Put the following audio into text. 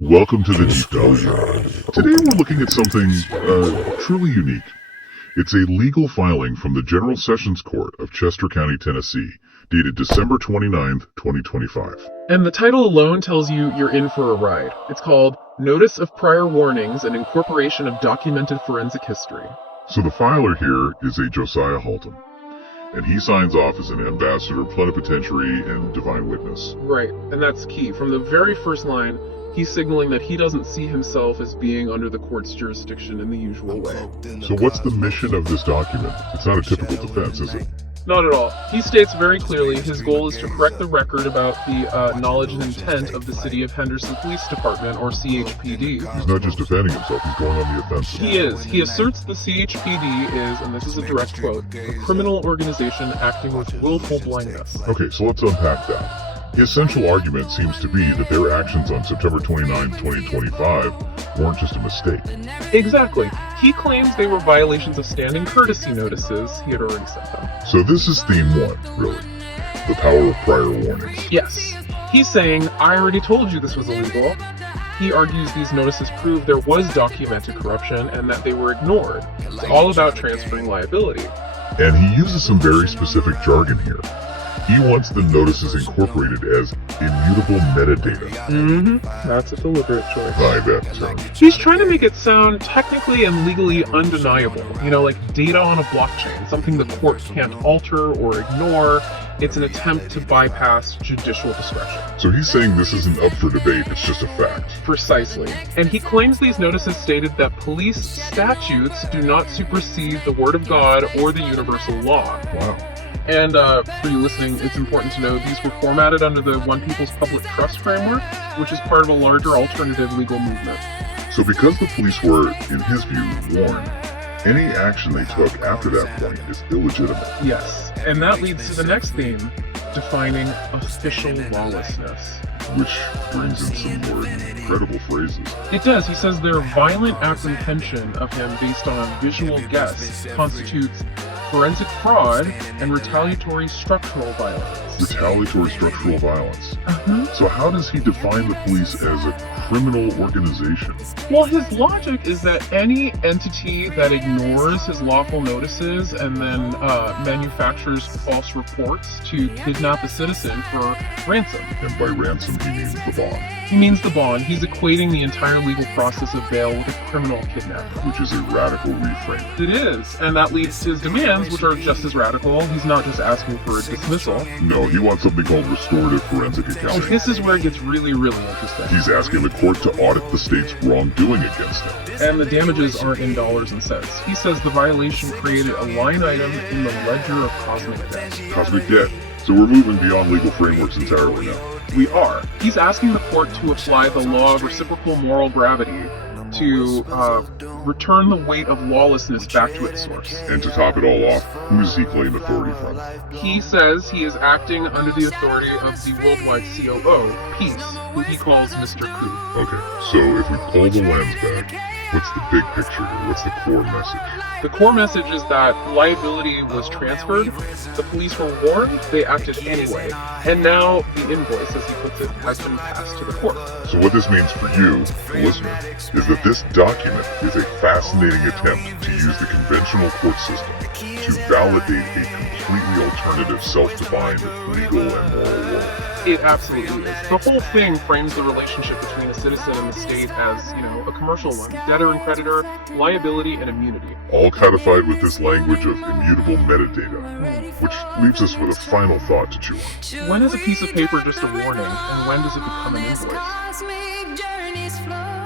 Welcome to the Deep Dive. Today we're looking at something truly unique. It's a legal filing from the General Sessions Court of Chester County, Tennessee, dated December 29th, 2025. And the title alone tells you you're in for a ride. It's called Notice of Prior Warnings and Incorporation of Documented Forensic History. So the filer here is a Josiah Halton, and he signs off as an ambassador, plenipotentiary, and divine witness. Right, and that's key. From the very first line, he's signaling that he doesn't see himself as being under the court's jurisdiction in the usual way. So what's the mission of this document? It's not a typical defense, is it? Not at all. He states very clearly his goal is to correct the record about the knowledge and intent of the City of Henderson Police Department, or CHPD. He's not just defending himself, he's going on the offensive. He is. He asserts the CHPD is, and this is a direct quote, a criminal organization acting with willful blindness. Okay, so let's unpack that. His central argument seems to be that their actions on September 29, 2025 weren't just a mistake. Exactly. He claims they were violations of standing courtesy notices he had already sent them. So this is theme one, really. The power of prior warnings. Yes. He's saying, I already told you this was illegal. He argues these notices prove there was documented corruption and that they were ignored. It's all about transferring liability. And he uses some very specific jargon here. He wants the notices incorporated as immutable metadata. That's a deliberate choice. By that term. He's trying to make it sound technically and legally undeniable. You know, like data on a blockchain, something the court can't alter or ignore. It's an attempt to bypass judicial discretion. So he's saying this isn't up for debate, it's just a fact. Precisely. And he claims these notices stated that police statutes do not supersede the word of God or the universal law. Wow. And for you listening, it's important to know these were formatted under the One People's Public Trust framework, which is part of a larger alternative legal movement. So because the police were, in his view, warned, any action they took after that point is illegitimate. Yes, and that leads to the next theme, defining official lawlessness. Which brings in some more incredible phrases. It does. He says their violent apprehension of him based on visual guess constitutes forensic fraud and retaliatory structural violence. Retaliatory structural violence. So how does he define the police as a criminal organization? Well, his logic is that any entity that ignores his lawful notices and then manufactures false reports to kidnap a citizen for ransom. And by ransom, he means the bond. He means the bond. He's equating the entire legal process of bail with a criminal kidnapping. Which is a radical reframe. It is, and that leads to his demands, which are just as radical. He's not just asking for a dismissal. No, he wants something called restorative forensic And accounting. this is where it gets really, really interesting. He's asking the court to audit the state's wrongdoing against him. And the damages aren't in dollars and cents. He says the violation created a line item in the ledger of cosmic debt. Cosmic debt. So we're moving beyond legal frameworks entirely now. We are. He's asking the court to apply the law of reciprocal moral gravity to return the weight of lawlessness back to its source. And to top it all off, who does he claim authority from? He says he is acting under the authority of the worldwide COO, Peace, who he calls Mr. Coup. Okay, so if we pull the lens back, what's the big picture here? What's the core message? The core message is that liability was transferred, the police were warned, they acted anyway, and now the invoice, as he puts it, has been passed to the court. So what this means for you, the listener, is that this document is a fascinating attempt to use the conventional court system to validate a completely alternative, self-defined legal and moral world. It absolutely is. The whole thing frames the relationship between a citizen and the state as, a commercial one. Debtor and creditor, liability and immunity. All codified with this language of immutable metadata, which leaves us with a final thought to chew on. When is a piece of paper just a warning, and when does it become an invoice? Cosmic journeys flow.